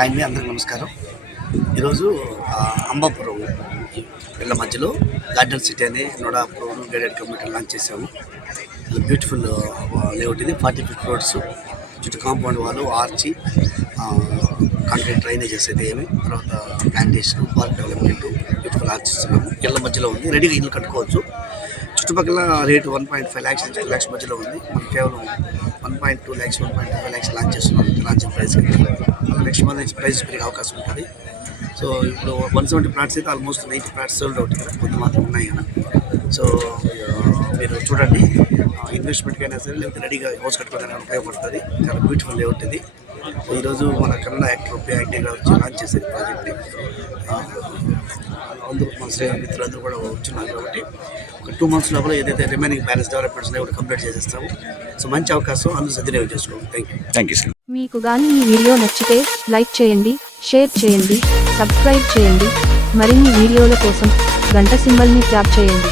ఆయన్ని అందరికి నమస్కారం. ఈరోజు అంబాపురం వీళ్ళ మధ్యలో గార్డెన్ సిటీ అనే నోడాపురం గైడెడ్ కమ్యూనిటీ లాంచ్ చేసాము బ్యూటిఫుల్ లేఅవుట్ ఇది ఫార్టీ ఫిఫ్టీ రోడ్స్ చుట్టూ కాంపౌండ్ వాళ్ళు ఆర్చి కాంక్రీట్ డ్రైనేజెస్ అయితే ఏమి తర్వాత ప్లాంటేషన్ పార్క్ డెవలప్మెంట్ బ్యూటిఫుల్ ఆర్చిస్తున్నాము ఇళ్ళ మధ్యలో ఉంది రెడీగా ఇల్లు కట్టుకోవచ్చు. చుట్టుపక్కల rate one point five lakhs నుంచి టూ ల్యాక్స్ మధ్యలో ఉంది. మనం కేవలం one point two lakhs one point five lakhs launch చేస్తున్నాం. లాంచింగ్ ప్రైస్ మళ్ళీ నెక్స్ట్ మంత్ నుంచి ప్రైస్ పెరిగే అవకాశం ఉంటుంది. సో ఇప్పుడు వన్ సెవెంటీ ప్లాట్స్ అయితే almost ninety plots sold out కదా కొంత మాత్రం ఉన్నాయి కదా. సో మీరు చూడండి. ఇన్వెస్ట్మెంట్కి అయినా సరే లేకపోతే రెడీగా హౌస్ కట్టుకోవడానికి ఉపయోగపడుతుంది. చాలా బ్యూటిఫుల్ లేఅవుట్ ఇది. ఈరోజు మన కన్నడ యాక్టర్ యాక్టివ్గా వచ్చి లాంచ్ చేసేది ప్రాజెక్ట్ని అందరూ మన శ్రేయ మిత్రులందరూ కూడా వచ్చున్నారు కాబట్టి ఒక టూ మంత్స్ లోపల ఏదైతే రిమైనింగ్ బ్యాలెన్స్ డెవలప్మెంట్స్ కూడా కంప్లీట్ చేసేస్తాము. సో మంచి అవకాశం అందరూ సద్వినియోగం చేసుకోండి. Thank you thank you sir మీకు గాని ఈ వీడియో నచ్చితే లైక్ చేయండి షేర్ చేయండి సబ్స్క్రైబ్ చేయండి. మరిన్ని వీడియోల కోసం గంట సింబల్ని ట్యాప్ చేయండి.